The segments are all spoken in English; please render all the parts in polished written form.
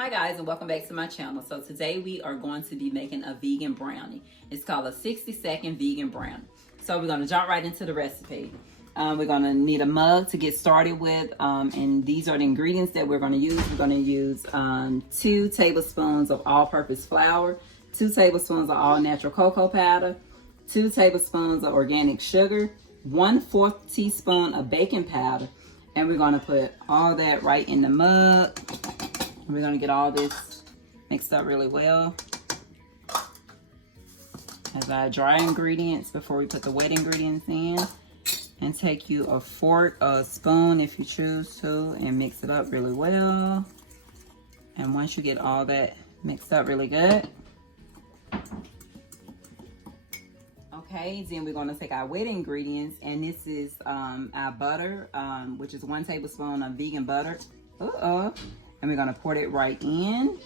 Hi guys, and welcome back to my channel. So today we are going to be making a vegan brownie. It's called a 60-second vegan brownie. So we're going to jump right into the recipe. We're going to need a mug to get started with, and these are the ingredients that we're going to use. We're going to use 2 tablespoons of all-purpose flour, 2 tablespoons of all natural cocoa powder, 2 tablespoons of organic sugar, 1/4 teaspoon of baking powder, and we're going to put all that right in the mug. We're going to get all this mixed up really well. As our dry ingredients before we put the wet ingredients in. And take you a fork or a spoon if you choose to and mix it up really well. And once you get all that mixed up really good. Okay, then we're going to take our wet ingredients, and this is our butter, which is 1 tablespoon of vegan butter. And we're going to pour it right in.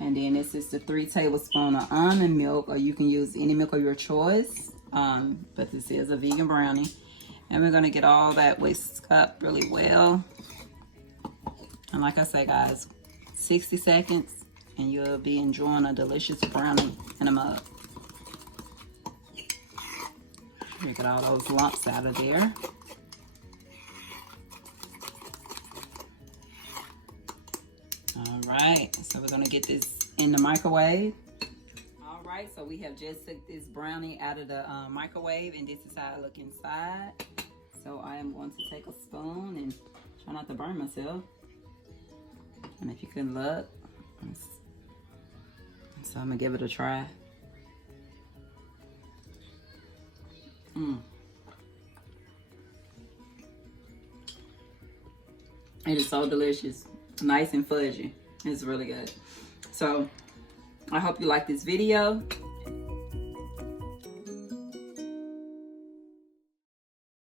And then this is the 3 tablespoons of almond milk, or you can use any milk of your choice. But this is a vegan brownie. And we're going to get all that whisked up really well. And like I say, guys, 60 seconds and you'll be enjoying a delicious brownie in a mug. Get all those lumps out of there. All right, so we're gonna get this in the microwave. All right, so we have just took this brownie out of the microwave, and this is how it look inside. So I am going to take a spoon and try not to burn myself. And if you can look, so I'm gonna give it a try. It is so delicious. Nice and fudgy. It's really good. So I hope you like this video.